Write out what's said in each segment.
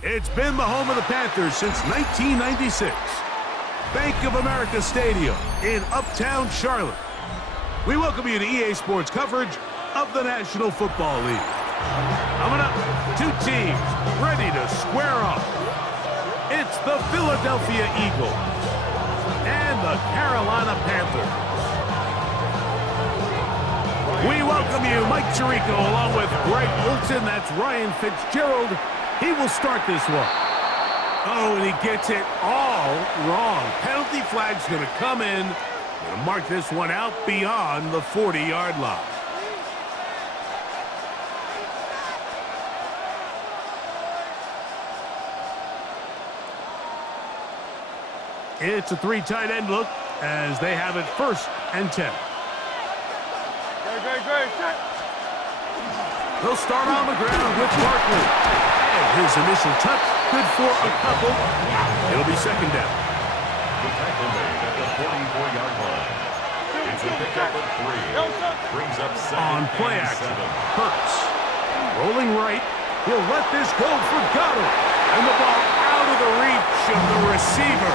It's been the home of the Panthers since 1996. Bank of America Stadium in Uptown Charlotte. We welcome you to EA Sports coverage of the National Football League. Coming up, two teams ready to square off. It's the Philadelphia Eagles and the Carolina Panthers. We welcome you, Mike Tirico, along with Greg Olson. That's Ryan Fitzgerald. He will start this one. Oh, and he gets it all wrong. Penalty flag's going to come in. Going to mark this one out beyond the 40-yard line. It's a three tight end look as they have it 1st and 10. Great. They'll start on the ground with Barkley. And his initial touch, good for a couple. It'll be 2nd down. The tackle made at the 44-yard line. It's a pickup of 3. Brings up 7. On play action, Hurts. Rolling right. He'll let this go for Goddard. And the ball out of the reach of the receiver.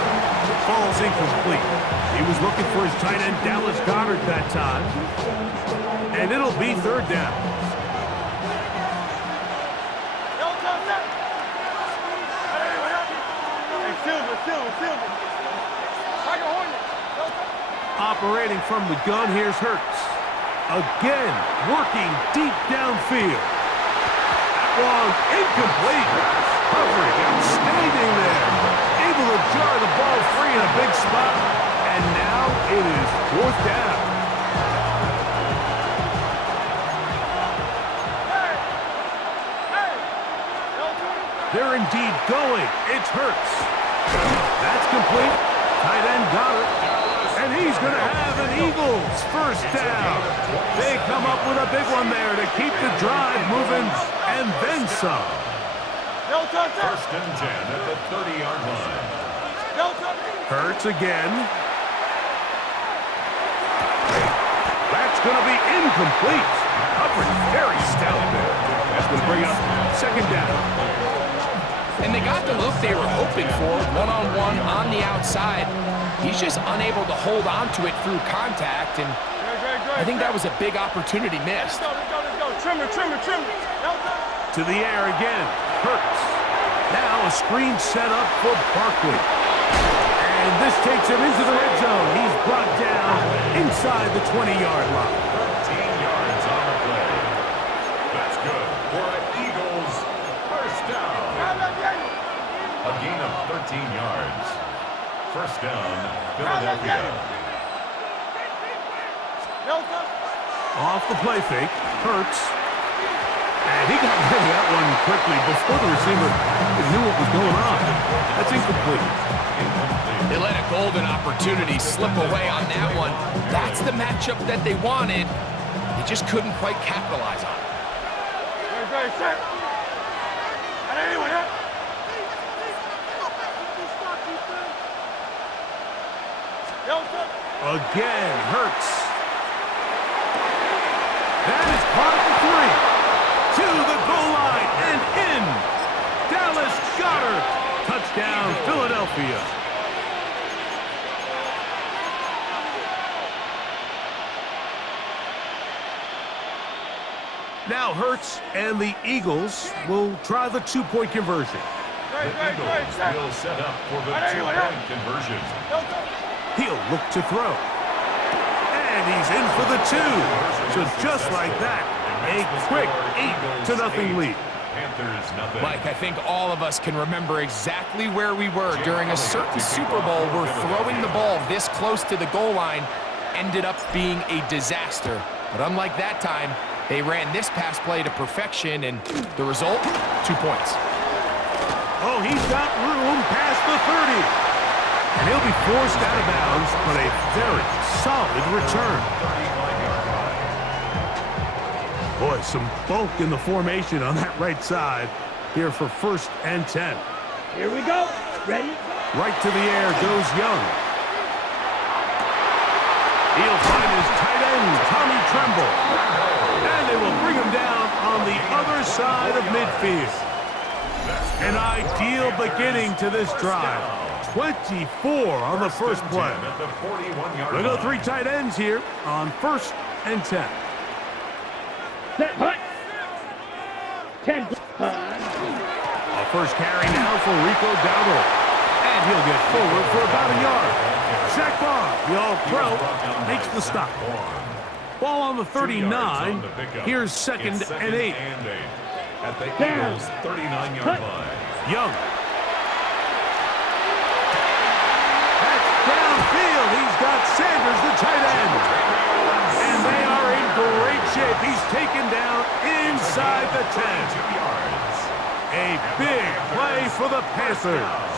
Falls incomplete. He was looking for his tight end, Dallas Goddard, that time. And it'll be 3rd down. Operating from the gun, here's Hurts. Again, working deep downfield. That one incomplete. Coverage outstanding there. Able to jar the ball free in a big spot. And now it is 4th down. They're indeed going. It's Hurts. That's complete. Tight end Goddard. And he's going to have an Eagles 1st down. They come up with a big one there to keep the drive moving and then some. 1st and 10 at the 30-yard line. Hurts again. That's going to be incomplete. Coverage very stout there. That's going to bring up 2nd down. And they got the look they were hoping for, one-on-one on the outside. He's just unable to hold on to it through contact, and I think that was a big opportunity missed. Trim it. To the air again. Hurts. Now a screen set up for Barkley. And this takes him into the red zone. He's brought down inside the 20-yard line. 13 yards on the play. That's good for an Eagles 1st down. A gain of 13 yards. 1st down, Philadelphia. Off the play fake, Hurts. And he got rid of that one quickly before the receiver knew what was going on. That's incomplete. They let a golden opportunity slip away on that one. That's the matchup that they wanted. They just couldn't quite capitalize on it. Again, Hurts. That is caught for 3. To the goal line and in. Dallas Goddard. Touchdown, Philadelphia. Now Hurts and the Eagles will try the 2-point conversion. The Eagles will set up for the 2-point conversion. He'll look to throw. And he's in for the 2. So just like that, a quick 8-0 lead. Panthers nothing. Mike, I think all of us can remember exactly where we were during a certain Super Bowl where throwing the ball this close to the goal line ended up being a disaster. But unlike that time, they ran this pass play to perfection, and the result, 2 points. Oh, he's got room past the 30. And he'll be forced out of bounds, but a very solid return. Boy, some bulk in the formation on that right side here for 1st and 10. Here we go. Ready? Right to the air goes Young. He'll find his tight end, Tommy Tremble. And they will bring him down on the other side of midfield. An ideal beginning to this drive. 24 on the first play. We go 3 tight ends here on 1st and 10. Set, hut. 10. A first carry now for Rico Dowdle. And he'll get forward for about a yard. Zach Bond, the All-Pro, makes the stop. Ball on the 39. Here's 2nd and 8. At the Eagles' 39-yard line. Young. That's downfield. He's got Sanders, the tight end. And they are in great shape. He's taken down inside the 10. A big play for the Panthers.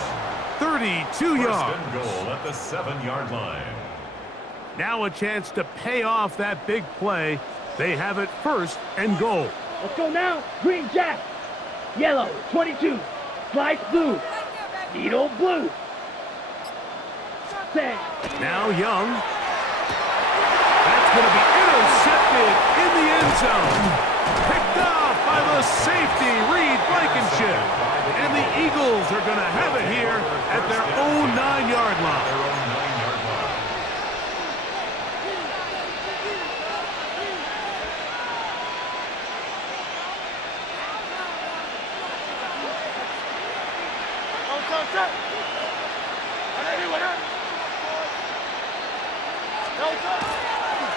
32 yards. First and goal at the 7-yard line. Now a chance to pay off that big play. They have it 1st and goal. Let's go now. Green jack. Yellow, 22. Slice blue. Needle blue. Set. Now Young. That's going to be intercepted in the end zone. Picked off by the safety, Reed Blankenship. And the Eagles are going to have it here at their own 9-yard line.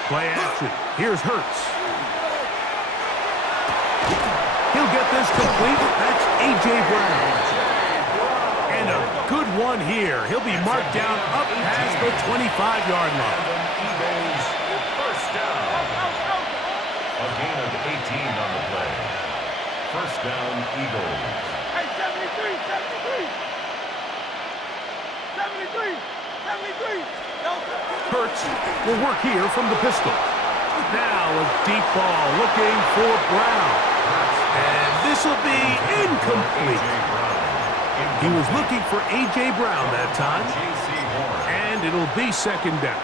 Play action. Here's Hurts. He'll get this complete. That's A.J. Brown. And a good one here. He'll be marked down up past the 25-yard line. Eagles first down. A gain of 18 on the play. First down, Eagles. Hey, 73, 73. 73. Hurts will work here from the pistol. Now a deep ball looking for Brown. And this will be incomplete. He was looking for A.J. Brown that time. And it'll be 2nd down.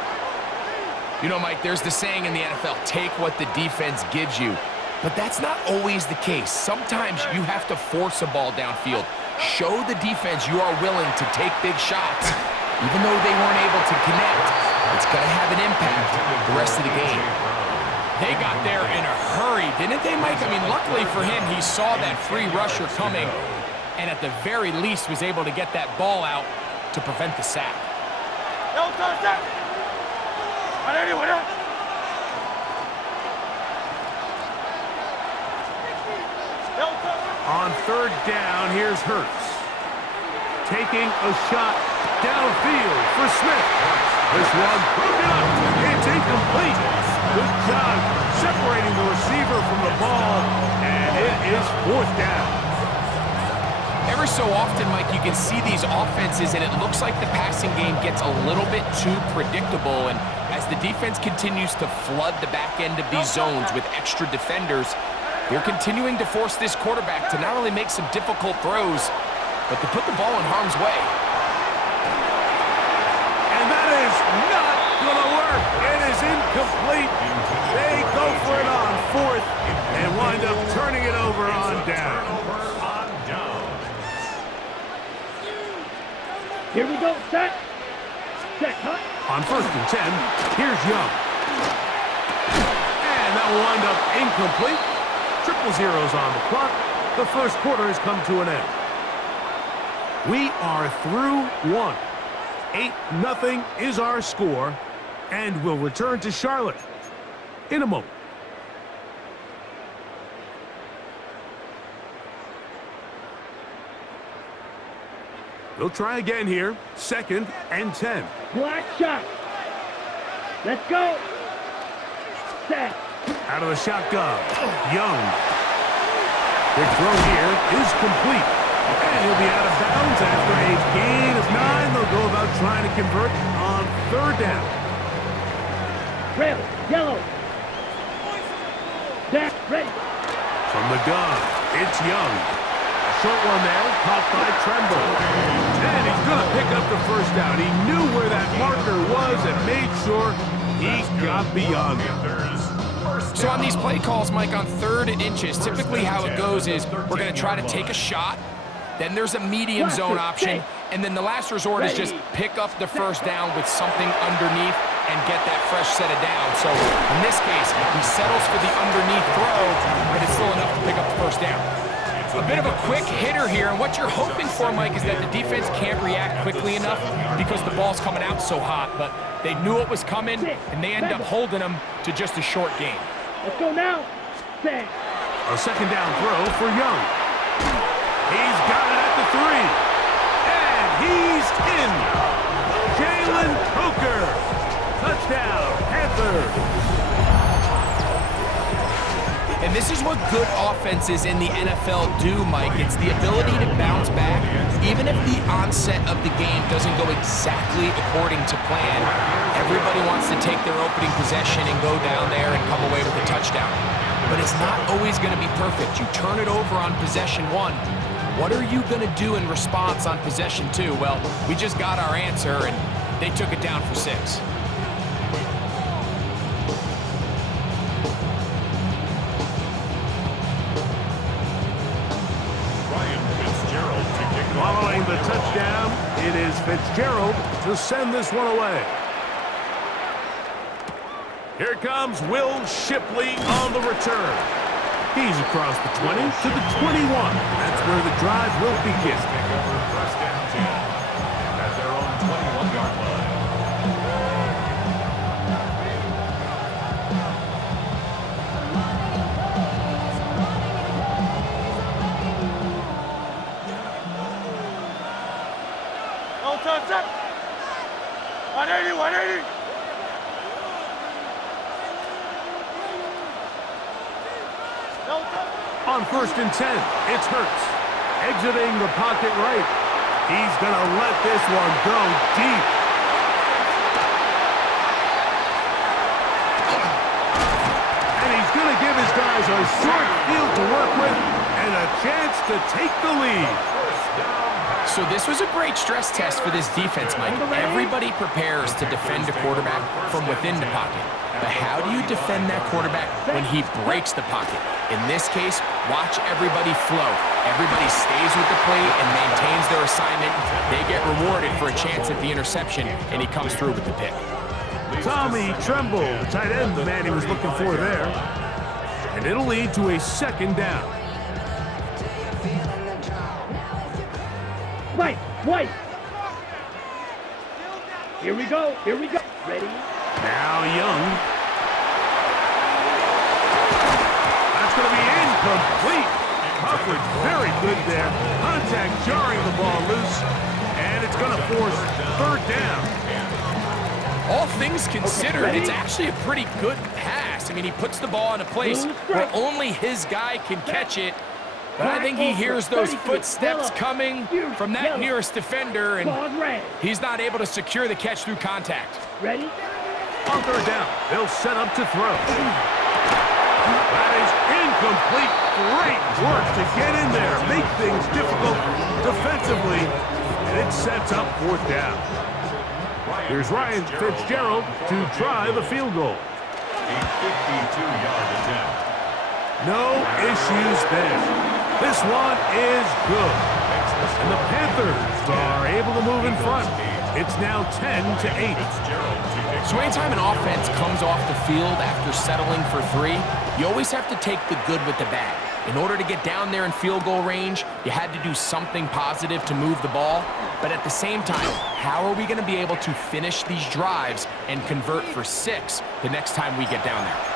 You know, Mike, there's the saying in the NFL, take what the defense gives you. But that's not always the case. Sometimes you have to force a ball downfield. Show the defense you are willing to take big shots. Even though they weren't able to connect, it's going to have an impact the rest of the game. They got there in a hurry, didn't they, Mike? I mean, luckily for him, he saw that free rusher coming and at the very least was able to get that ball out to prevent the sack. On 3rd down, here's Hurts. Taking a shot downfield for Smith. This one broken up. It's incomplete. Good job separating the receiver from the ball, and it is 4th down. Every so often, Mike, you can see these offenses, and it looks like the passing game gets a little bit too predictable, and as the defense continues to flood the back end of these zones with extra defenders, they're continuing to force this quarterback to not only make some difficult throws, but to put the ball in harm's way. And that is not going to work. It is incomplete. They go for it on 4th and wind up turning it over on down. Here we go. Set. Set. Hut. On 1st and 10, here's Young. And that will wind up incomplete. 0-0 on the clock. The first quarter has come to an end. We are through 1. 8-0 is our score, and we'll return to Charlotte in a moment. We'll try again here. 2nd and 10. Black shot. Let's go. Set. Out of the shotgun. Young. Big throw here is complete. And he'll be out of bounds after a gain of 9. They'll go about trying to convert on 3rd down. Red. Yellow. Set. Ready. From the gun, it's Young. Short one there, caught by Tremble. And he's going to pick up the first down. He knew where that marker was and made sure he got beyond it. So on these play calls, Mike, on 3rd and inches, typically how it goes is we're going to try to take a shot, Then there's a medium zone option. And then the last resort is just pick up the first down with something underneath and get that fresh set of downs. So in this case, he settles for the underneath throw, but it's still enough to pick up the first down. A bit of a quick hitter here, and what you're hoping for, Mike, is that the defense can't react quickly enough because the ball's coming out so hot, but they knew it was coming, and they end up holding them to just a short game. Let's go now. Set. A second down throw for Young. He's got it at the 3. And he's in. Jalen Coker. Touchdown, Panthers. And this is what good offenses in the NFL do, Mike. It's the ability to bounce back, even if the onset of the game doesn't go exactly according to plan. Everybody wants to take their opening possession and go down there and come away with a touchdown. But it's not always going to be perfect. You turn it over on possession 1. What are you going to do in response on possession 2? Well, we just got our answer, and they took it down for 6. Following the touchdown, it is Fitzgerald to send this one away. Here comes Will Shipley on the return. He's across the 20 to the 21. That's where the drive will begin. Take over first down 10 at their own 21-yard line. No touch up. 180, 180. No touch. On first and 10, it's Hurts. Exiting the pocket right. He's going to let this one go deep. And he's going to give his guys a short field to work with and a chance to take the lead. So this was a great stress test for this defense, Mike. Everybody prepares to defend a quarterback from within the pocket. But how do you defend that quarterback when he breaks the pocket? In this case, watch everybody flow. Everybody stays with the play and maintains their assignment. They get rewarded for a chance at the interception, and he comes through with the pick. Tommy Tremble, the tight end, the man he was looking for there. And it'll lead to a second down. Right, White. Here we go, here we go. Ready? Now Young. That's going to be incomplete. Coverage very good there. Contact jarring the ball loose. And it's going to force third down. All things considered, it's actually a pretty good pass. I mean, he puts the ball in a place where only his guy can catch it. But I think he hears those footsteps coming from that nearest defender, and he's not able to secure the catch through contact. Ready? On third down, they'll set up to throw. That is incomplete. Great work to get in there, make things difficult defensively, and it sets up fourth down. Here's Ryan Fitzgerald to try the field goal. A 52-yard attempt. No issues there. This one is good. And the Panthers are able to move in front. It's now 10-8. So anytime an offense comes off the field after settling for 3, you always have to take the good with the bad. In order to get down there in field goal range, you had to do something positive to move the ball. But at the same time, how are we going to be able to finish these drives and convert for 6 the next time we get down there?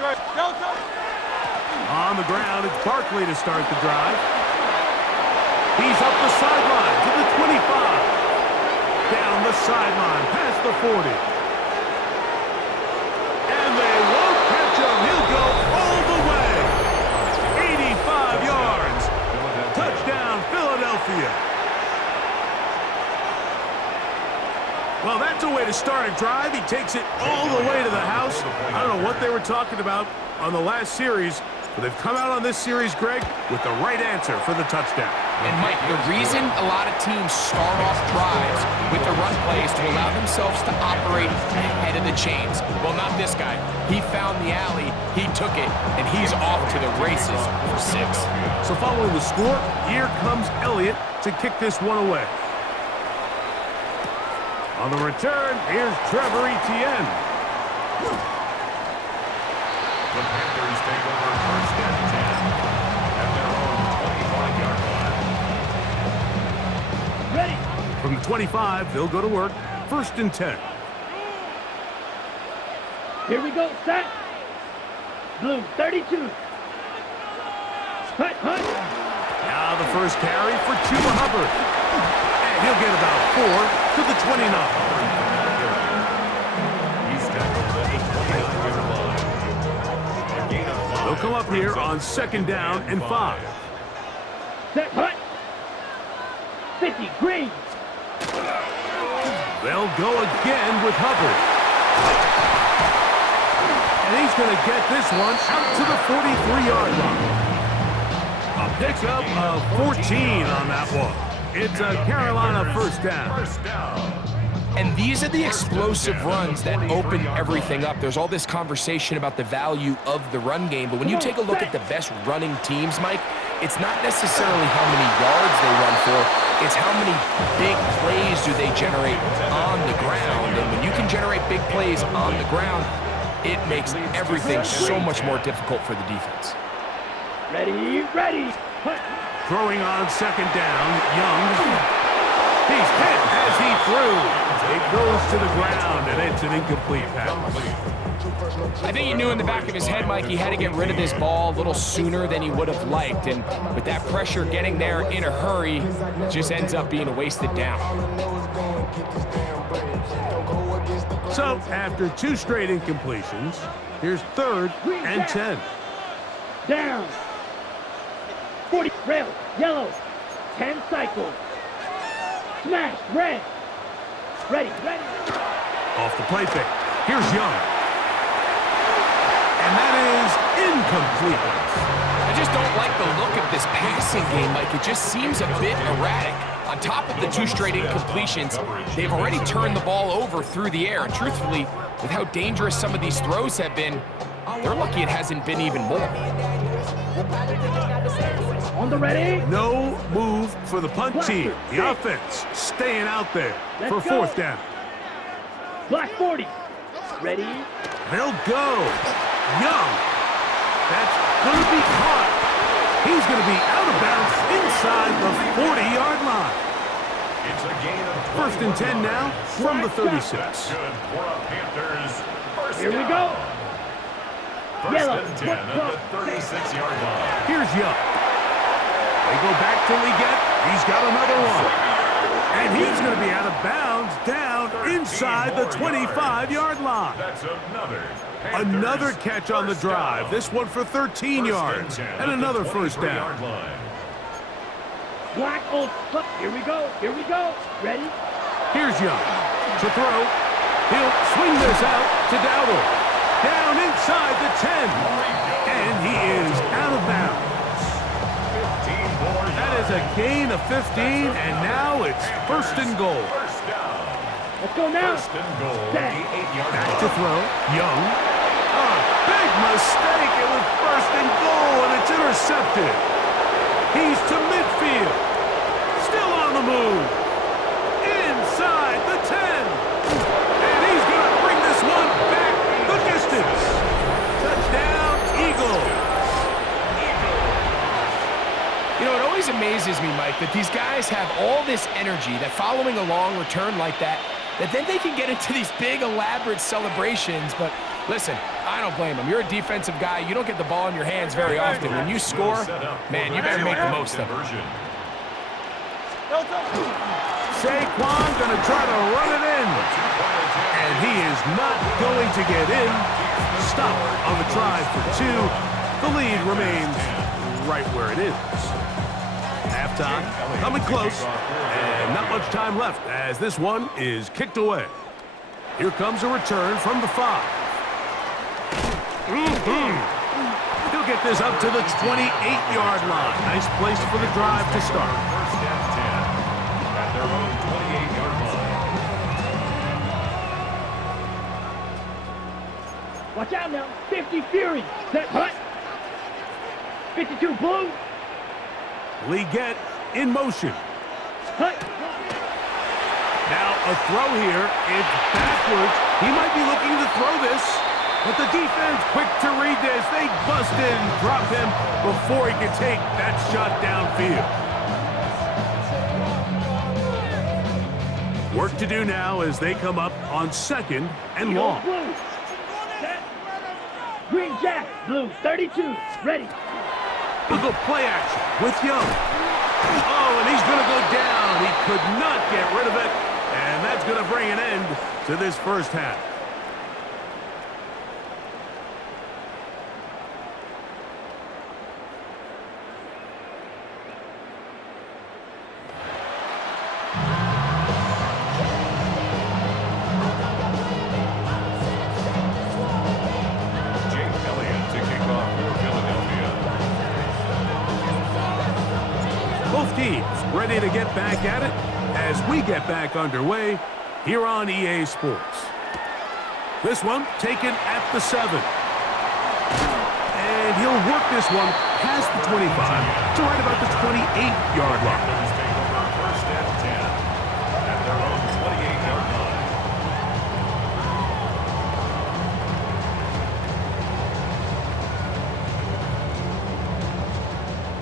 Great. No touch. On the ground, it's Barkley to start the drive. He's up the sideline to the 25. Down the sideline, past the 40. And they won't catch him. He'll go all the way. 85 yards. Touchdown, Philadelphia. Well, that's a way to start a drive. He takes it all the way to the house. I don't know what they were talking about on the last series, But they've come out on this series, Greg, with the right answer for the touchdown. And, Mike, the reason a lot of teams start off drives with the run plays to allow themselves to operate ahead of the chains. Well, not this guy. He found the alley, he took it, and he's off to the races for 6. So following the score, here comes Elliott to kick this one away. On the return, here's Trevor Etienne. The Panthers take over first and 10 at their own 25-yard line. Ready. From the 25, they'll go to work. First and 10. Here we go, set. Blue, 32. Hut, hut. Now the first carry for Chuba Hubbard. And he'll get about 4 to the 29. He's tackled at the 29-yard line. A gain of 5. They'll come up here on second down and 5. Set, hut. 50, green. They'll go again with Hubbard. And he's going to get this one out to the 43-yard line. A pickup of 14 on that one. It's a Carolina first down. And these are the explosive runs that open everything up. There's all this conversation about the value of the run game, but when you take a look at the best running teams, Mike, it's not necessarily how many yards they run for, it's how many big plays do they generate on the ground. And when you can generate big plays on the ground, it makes everything so much more difficult for the defense. Ready, ready. Hut. Throwing on second down, Young. He's hit as he threw. It goes to the ground, and it's an incomplete pass. I think he knew in the back of his head, Mike, he had to get rid of this ball a little sooner than he would have liked. And with that pressure getting there in a hurry, it just ends up being a wasted down. So, after 2 straight incompletions, here's third and 10. Down. 40, rail, yellow. 10 cycles. Smash, red. Ready, ready. Off the play fake. Here's Young. And that is incomplete. I just don't like the look of this passing game, Mike. It just seems a bit erratic. On top of the 2 straight incompletions, they've already turned the ball over through the air. And truthfully, with how dangerous some of these throws have been, they're lucky it hasn't been even more. On the ready. No move for the punt team. The offense staying out there for fourth down. Black 40. Ready. They'll go. Young. That's going to be caught. He's going to be out of bounds inside the 40-yard line. It's a gain of First and 10 now from the 36. That's good for a Panthers first Here we down. go. First Yellow. and 10 at the 36-yard line. Here's Young. They go back till he he's got another one. And he's going to be out of bounds down inside the 25-yard line. That's Another catch on the drive. This one for 13 yards. And another first down. Black old flip. Here we go. Here we go. Ready. Here's Young to throw. He'll swing this out to Dowdle. Down inside the 10. And he is out of bounds. That is a gain of 15, and now it's first and goal. Let's go now. First and goal. Back to throw. Young. Oh, big mistake. It was first and goal, and it's intercepted. He's to midfield. Still on the move. Inside the 10. And he's going to bring this one back the distance. Touchdown, Eagles. You know, it always amazes me, Mike, that these guys have all this energy, that following a long return like that then they can get into these big, elaborate celebrations. But listen, I don't blame them. You're a defensive guy. You don't get the ball in your hands very often. When you score, man, you better make the most of it. Saquon going to try to run it in. And he is not going to get in. Stop on the try for 2. The lead remains right where it is. Halftime coming close, and not much time left as this one is kicked away. Here comes a return from the 5. He'll get this up to the 28-yard line. Nice place for the drive to start. First and 10 at their own 28-yard line. Watch out now. 50 Fury. Set hut. 52 Blue. Leggett in motion. Hut. Now a throw here. It's backwards. He might be looking to throw this, but the defense quick to read this. They bust in, drop him before he can take that shot downfield. Work to do now as they come up on 2nd and long. Blue. Set. Green Jack. Blue. 32. Ready. We'll go play action with Young. Oh, and he's going to go down. He could not get rid of it, and that's going to bring an end to this first half. Both teams ready to get back at it as we get back underway here on EA Sports. This one taken at the 7. And he'll work this one past the 25 to right about the 28-yard line. First and 10 at their own 28-yard line.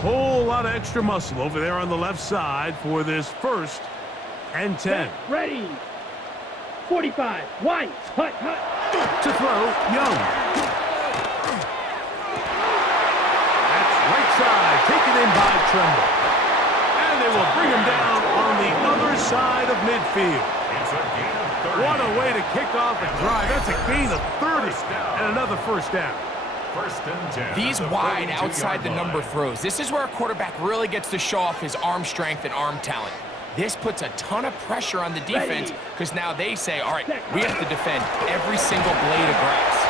Whole lot of extra muscle over there on the left side for this 1st and 10. Ready. 45. White. Hut. Hut. To throw, Young. That's right side, taken in by Tremble. And they will bring him down on the other side of midfield. It's a gain of 30. What a way to kick off a drive. That's a gain of 30 and another first down. First and 10. These wide outside the number throws. This is where a quarterback really gets to show off his arm strength and arm talent. This puts a ton of pressure on the defense because now they say, all right, we have to defend every single blade of grass.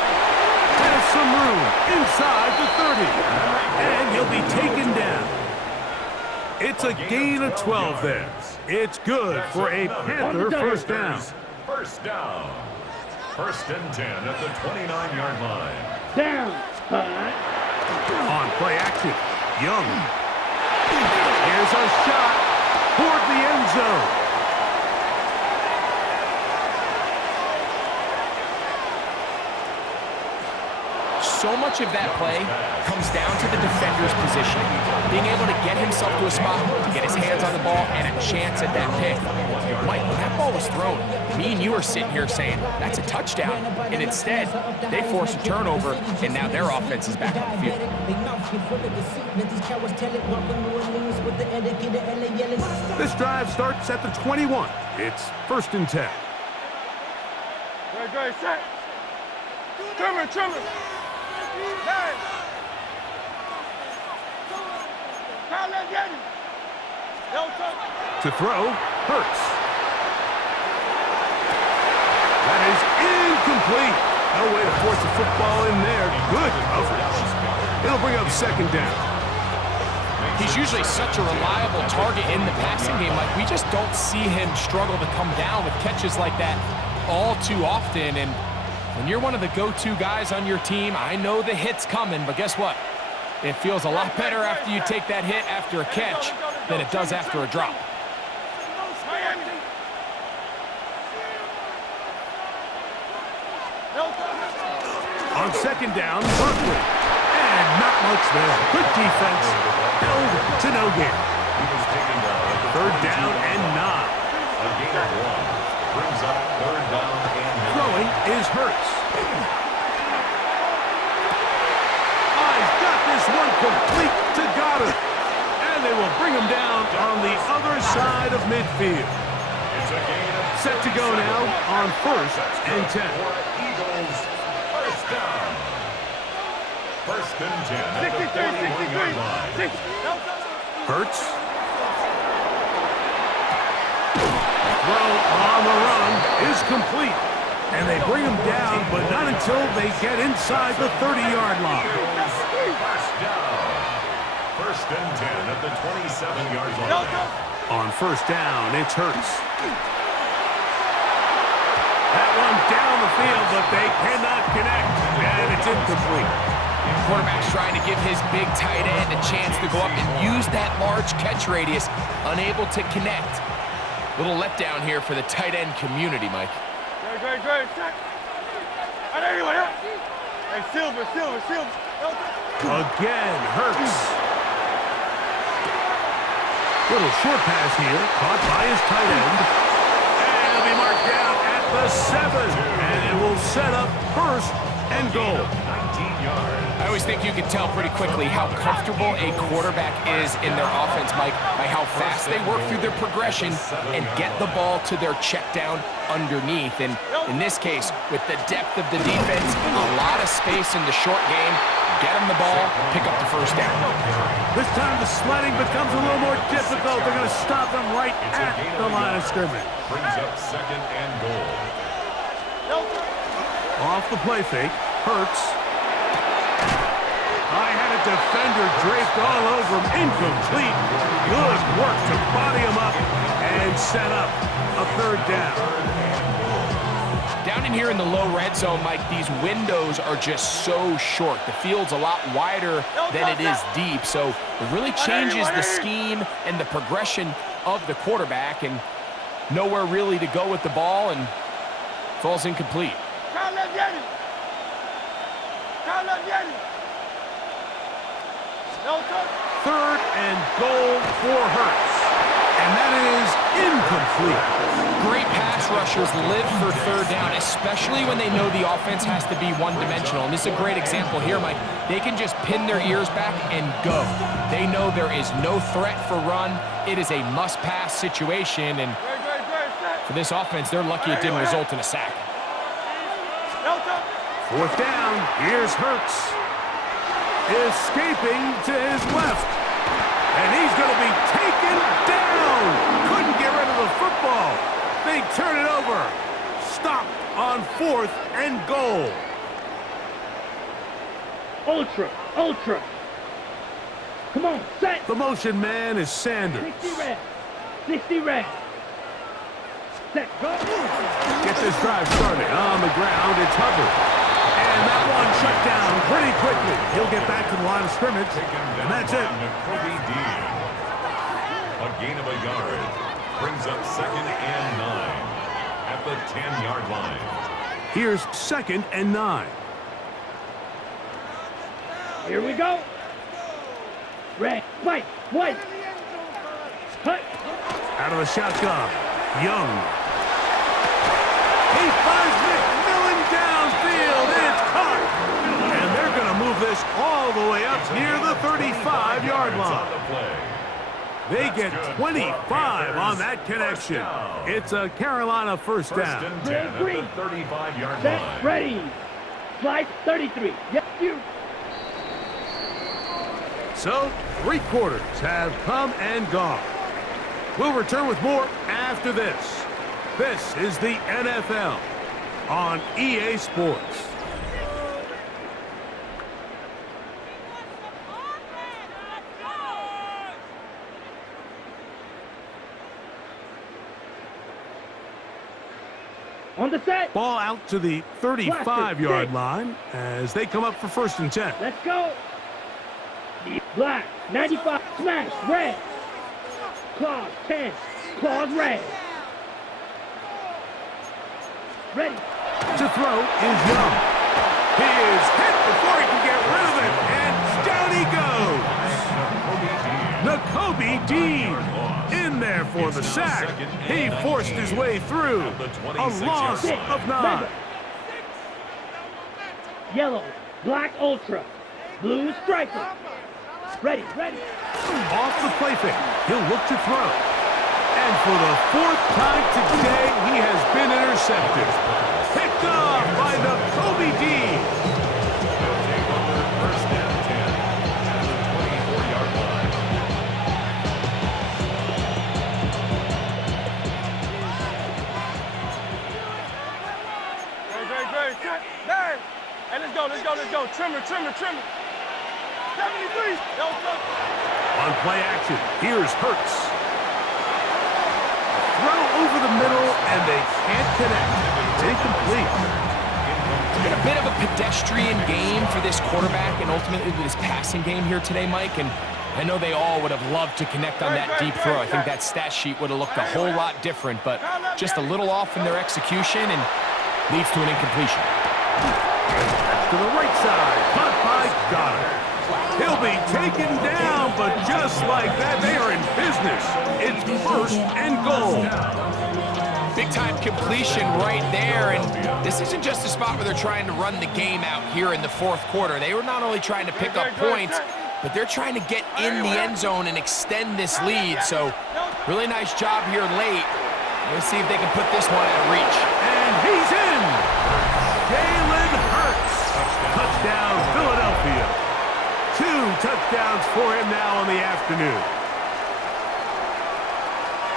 Has some room inside the 30. And he'll be taken down. It's a gain of 12 there. It's good for a Panther first down. First down. First and 10 at the 29-yard line. Down. On play action, Young. Here's a shot toward the end zone. So much of that play comes down to the defender's positioning. Being able to get himself to a spot, to get his hands on the ball, and a chance at that pick. Mike, when that ball was thrown, me and you are sitting here saying, that's a touchdown. And instead, they force a turnover, and now their offense is back on the field. This drive starts at the 21. It's 1st and 10. Great, set. Trimmer. Hey. To throw, Hurts. That is incomplete. No way to force the football in there. Good coverage. It'll bring up 2nd down. He's usually such a reliable target in the passing game. Like, we just don't see him struggle to come down with catches like that all too often. And when you're one of the go-to guys on your team, I know the hit's coming, but guess what? It feels a lot better after you take that hit after a catch than it does after a drop. On 2nd down, Berkeley. And not much there. Good defense. Held to no gain. He was taken down at the 3rd down and 9. A gain of 1. Brings up 3rd down and 9. Throwing is Hurts. He's got this one complete to Goddard. And they will bring him down on the other side of midfield. It's a gain of Set to go now on 1st and 10. Eagles. First down. First and 10 at the 41-yard line. Hurts. Throw on the run is complete. And they bring him down, but not until they get inside the 30-yard line. First down. First and 10 at the 27-yard line. On first down, it's Hurts. That one down the field, but they cannot connect, and it's incomplete. Quarterback's trying to give his big tight end a chance to go up and use that large catch radius, unable to connect. Little letdown here for the tight end community, Mike. Great. Hey, Silver. Again, Hurts. Little short pass here, caught by his tight end. And it'll be marked down at the 7. And it will set up first and goal. 19 yards. I always think you can tell pretty quickly how comfortable a quarterback is in their offense, Mike, by how fast they work through their progression and get the ball to their check down underneath. And in this case, with the depth of the defense, a lot of space in the short game, get them the ball, pick up the first down. This time the sledding becomes a little more difficult. They're going to stop them right at the line of scrimmage. Brings up second and goal. Off the play fake, Hurts. I had a defender draped all over him. Incomplete. Good work to body him up and set up a third down. Down in here in the low red zone, Mike, these windows are just so short. The field's a lot wider than it is deep, so it really changes the scheme and the progression of the quarterback, and nowhere really to go with the ball, and falls incomplete. Third and goal for Hurts. And that is incomplete. Great pass rushers live for third down, especially when they know the offense has to be one-dimensional. And this is a great example here, Mike. They can just pin their ears back and go. They know there is no threat for run. It is a must-pass situation. And for this offense, they're lucky it didn't result in a sack. Fourth down. Here's Hurts. Escaping to his left. And he's going to be taken down. Couldn't get rid of the football. They turn it over. Stopped on fourth and goal. Ultra. Come on, set. The motion man is Sanders. 60 red. Set, go. Get this drive started. On the ground, it's Hubbard. And that one shut down pretty quickly. He'll get back to the line of scrimmage, and that's it. A gain of a yard. Brings up second and 9 at the 10-yard line. Here's second and 9. Here we go. Red, white. Cut. Out of the shotgun, Young. He finds McMillan downfield. It's caught. And they're going to move this all the way up near the 35-yard line. They get 25 on that connection. It's a Carolina first down. First and 10 at the 35-yard Set, line. ready. Slide 33. Yes, you. So, 3 quarters have come and gone. We'll return with more after this. This is the NFL on EA Sports. On the set. Ball out to the 35-yard line as they come up for first and 10. Let's go. Black, 95, smash, red. Claws, 10, claws, red. Ready. To throw is Young. He is hit before he can get rid of it, and down he goes. Nakobe Dean in there for the sack. He forced his way through. A loss of 9. Yellow, black ultra, blue striker. Ready. Off the play fake, he'll look to throw. And for the 4th time today, he has been intercepted. Picked off by Nakobe Dean. They'll take over first and 10 at the 24-yard line. Great. Hey, let's go. Trim it. 73. On play action, here's Hurts. Throw over the middle, and they can't connect. It's incomplete. It's been a bit of a pedestrian game for this quarterback and ultimately this passing game here today, Mike. And I know they all would have loved to connect on that deep throw. I think that stat sheet would have looked a whole lot different, but just a little off in their execution and leads to an incompletion. To the right side, caught by Goddard. He'll be taken down, but just like that, they are in business. It's first and goal. Big-time completion right there, and this isn't just a spot where they're trying to run the game out here in the fourth quarter. They were not only trying to pick up points, but they're trying to get in the end zone and extend this lead. So, really nice job here late. Let's see if they can put this one out of reach. And he's in! Jalen Hurts. Touchdown, Philadelphia. 2 touchdowns for him now on the afternoon.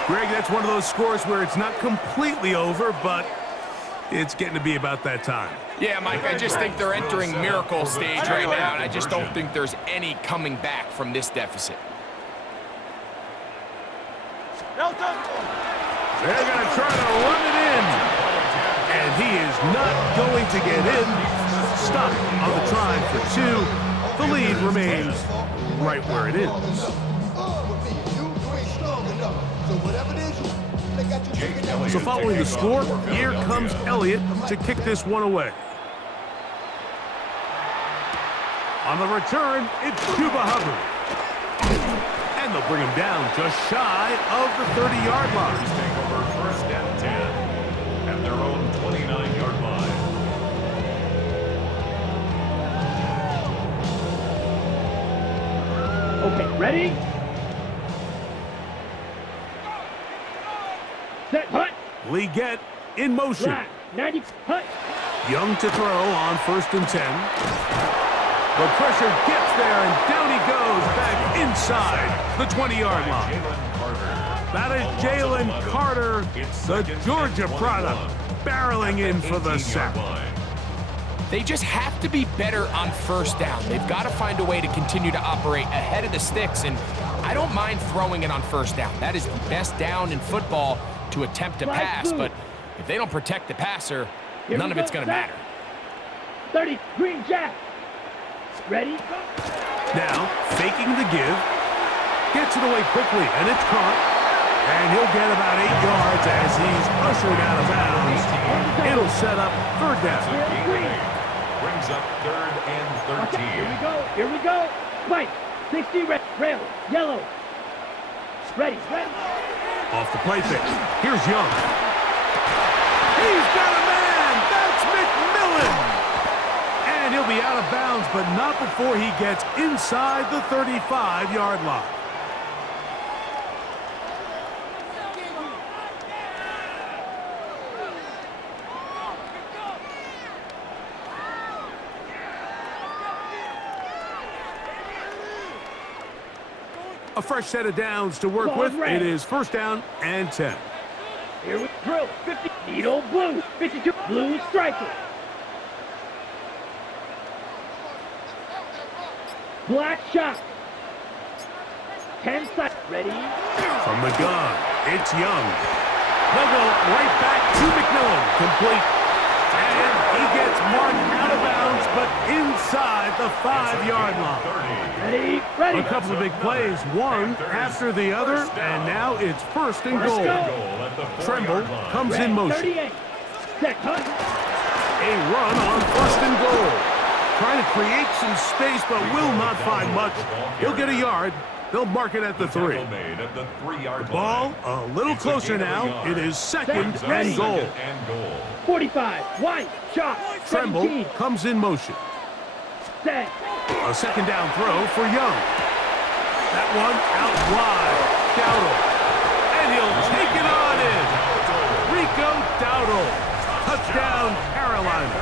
Greg, that's one of those scores where it's not completely over, but it's getting to be about that time. Yeah, Mike, I just think they're entering miracle stage right now, and I just don't think there's any coming back from this deficit. They're going to try to run it in, and he is not going to get in. Stop on the try for 2. The lead remains right where it is. So following the score, here comes Elliott to kick this one away. On the return, it's Chuba Hubbard. And they'll bring him down just shy of the 30-yard line. Take over first and 10 at their own 29-yard line. Okay, ready? Set, hut. Leggett in motion. Flat, 90, hut. Young to throw on first and 10. The pressure gets there, and down he goes back inside the 20-yard line. That is Jalen Carter, the Georgia product, barreling in for the sack. They just have to be better on first down. They've got to find a way to continue to operate ahead of the sticks, and I don't mind throwing it on first down. That is the best down in football to attempt to pass, but if they don't protect the passer, none of it's going to matter. 30, green jack. Ready? Go. Now, faking the give, gets it away quickly, and it's caught. And he'll get about 8 yards as he's ushered out of bounds. It'll set up third down. Brings up third and 13. Here we go. Mike, 60, red, rail, yellow. Ready. Off the play fake. Here's Young. He's got a man. That's McMillan. And he'll be out of bounds, but not before he gets inside the 35-yard line. A fresh set of downs to work with. It is first down and 10. Here we drill. 50. Needle blue. 52. Blue striker. Black shot. 10 seconds. Ready? From the gun, it's Young. They'll go right back to McMillan. Complete. And he gets marked out of bounds, but inside the 5-yard line. Ready. A couple of big plays, one after the other, and now it's first and goal. Tremble comes in motion. 38. Set, hut. A run on first and goal. Trying to create some space, but will not find much. He'll get a yard. They'll mark it at the 3. The ball a little closer now. It is second and goal. 45. Wide. Shot. Tremble 17. comes in motion. Set. A second down throw for Young. That one out wide. Dowdle. And he'll take it on in. Rico Dowdle. Touchdown, Carolina.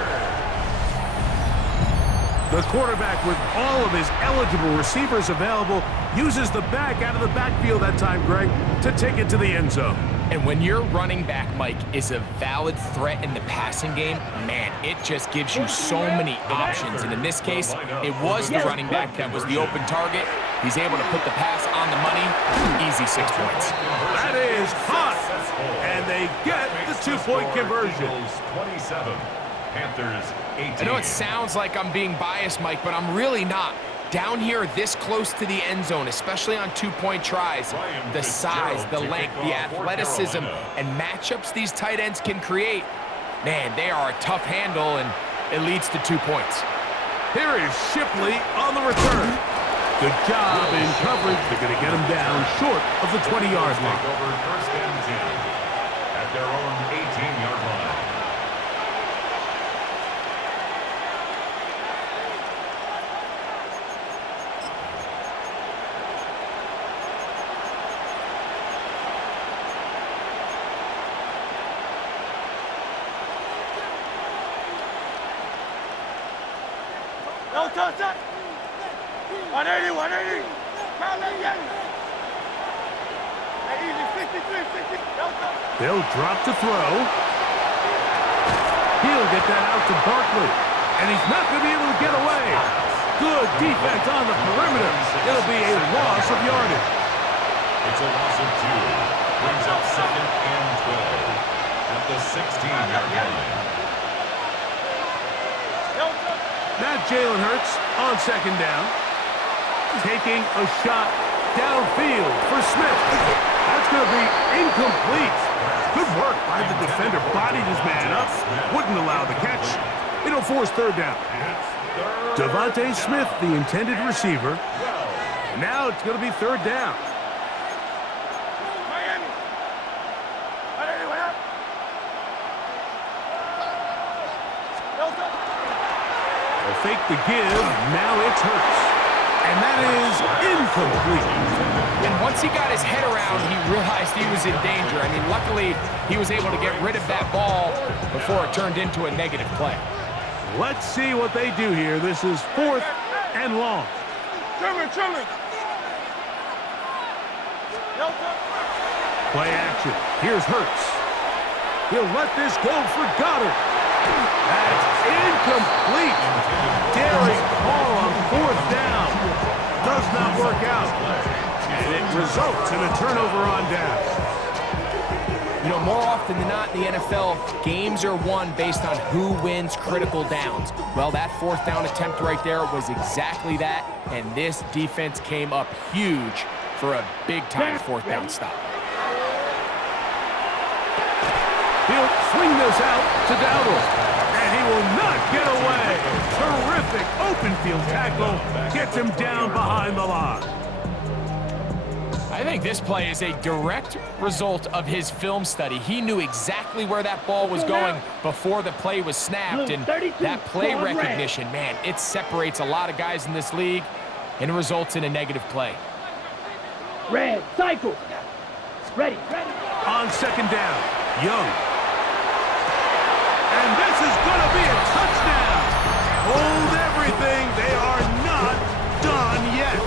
The quarterback, with all of his eligible receivers available, uses the back out of the backfield that time, Greg, to take it to the end zone. And when your running back, Mike, is a valid threat in the passing game, man, it just gives you so many options. And in this case, it was the running back that was the open target. He's able to put the pass on the money. Easy 6 points. That is hot. And they get the 2-point conversion. 27, Panthers 18. I know it sounds like I'm being biased, Mike, but I'm really not. Down here this close to the end zone, especially on 2-point tries, the size, the length, the athleticism, and matchups these tight ends can create, man, they are a tough handle, and it leads to 2 points. Here is Shipley on the return. Good job in coverage. They're going to get him down short of the 20-yard line. Take over first and 10 at their own 18-yard line. No touch it. 180, 180. Count that again. Easy, 63, 60. No touch. They'll drop to throw. He'll get that out to Barkley. And he's not going to be able to get away. Good defense on the perimeter. It'll be a loss of yardage. It's a loss of 2. Brings up second and 12 at the 16-yard line. No touch. Now Jalen Hurts on second down. Taking a shot downfield for Smith. That's going to be incomplete. Good work by the defender. Bodied his man up. Wouldn't allow the catch. It'll force third down. Devontae Smith, the intended receiver. Now it's going to be third down. Miami. 180, what up? No touch. They'll fake the give. Now it's Hurts. And that is incomplete. And once he got his head around, he realized he was in danger. I mean, luckily, he was able to get rid of that ball before it turned into a negative play. Let's see what they do here. This is 4th and long. Truman. No touch. Play action. Here's Hurts. He'll let this go for Goddard. That's incomplete. Daring call on 4th down. Does not work out. And it results in a turnover on down. You know, more often than not in the NFL, games are won based on who wins critical downs. Well, that 4th down attempt right there was exactly that, and this defense came up huge for a big-time 4th down stop. He'll swing this out to Dowdle, and he will not get away. Terrific open field tackle. Gets him down behind the line. I think this play is a direct result of his film study. He knew exactly where that ball was going before the play was snapped, and that play recognition, man, it separates a lot of guys in this league and results in a negative play. Red, cycle. Ready. On second down, Young. And this is going to be a touchdown. Hold everything. They are not done yet.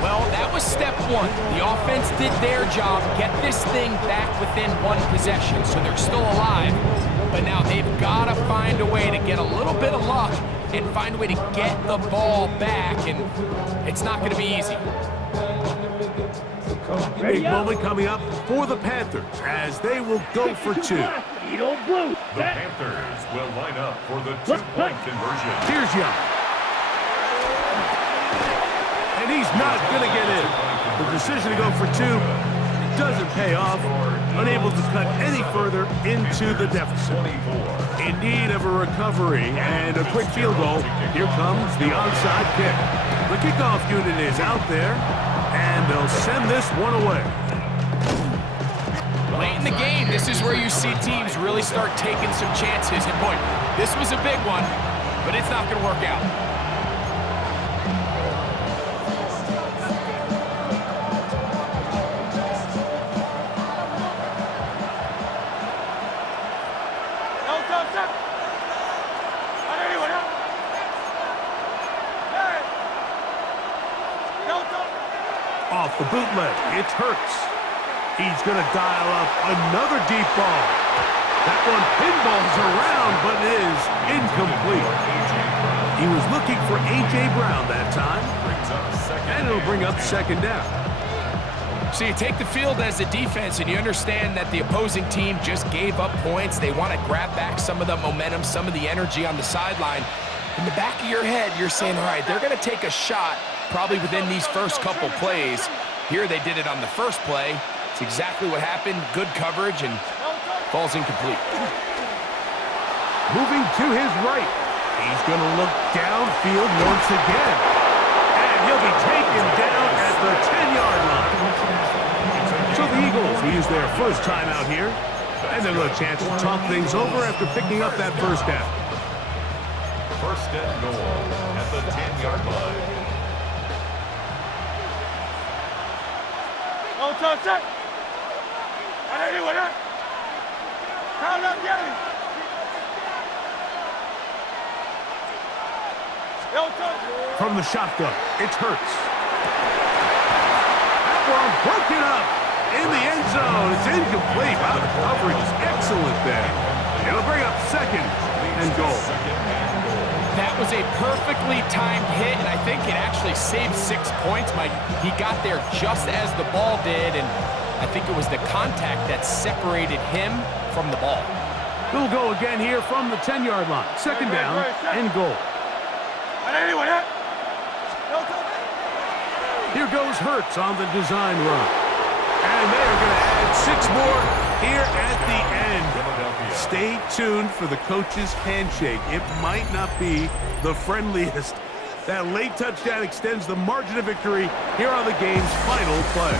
Well, that was step one. The offense did their job, get this thing back within 1 possession, so they're still alive. But now they've got to find a way to get a little bit of luck and find a way to get the ball back, and it's not going to be easy. Big moment coming up for the Panthers as they will go for 2. Edo blue. The Panthers will line up for the 2-point conversion. Here's Young. And he's not going to get in. The decision to go for 2 doesn't pay off. Unable to cut any further into the deficit. In need of a recovery and a quick field goal. Here comes the onside kick. The kickoff unit is out there, and they'll send this one away. Late in the game, this is where you see teams really start taking some chances. And boy, this was a big one, but it's not going to work out. No touch. 180, what up? off the bootleg. It's Hurts. He's going to dial up another deep ball. That one pinballs around, but is incomplete. He was looking for A.J. Brown that time, and it'll bring up second down. So you take the field as a defense, and you understand that the opposing team just gave up points. They want to grab back some of the momentum, some of the energy on the sideline. In the back of your head, you're saying, all right, they're going to take a shot probably within these first couple plays. Here they did it on the first play. It's exactly what happened. Good coverage, and falls incomplete. Moving to his right. He's going to look downfield once again. And he'll be taken down at the 10-yard line. So the Eagles will use their first time out here. And they'll have a chance to talk things over after picking up that first down. First and goal at the 10-yard line. No touch it. Anyone up? Count up, Yanni. No touch. From the shotgun, it's Hurts. That one broken up in the end zone. It's incomplete. Wow, the coverage is excellent there. It'll bring up second and goal. That was a perfectly timed hit, and I think it actually saved 6 points, Mike. He got there just as the ball did, and I think it was the contact that separated him from the ball. We'll go again here from the 10-yard line. Second down and goal. Anyone up? No touch. Here goes Hurts on the design run. And they are going to add 6 more here at the end. Stay tuned for the coach's handshake. It might not be the friendliest. That late touchdown extends the margin of victory here on the game's final play.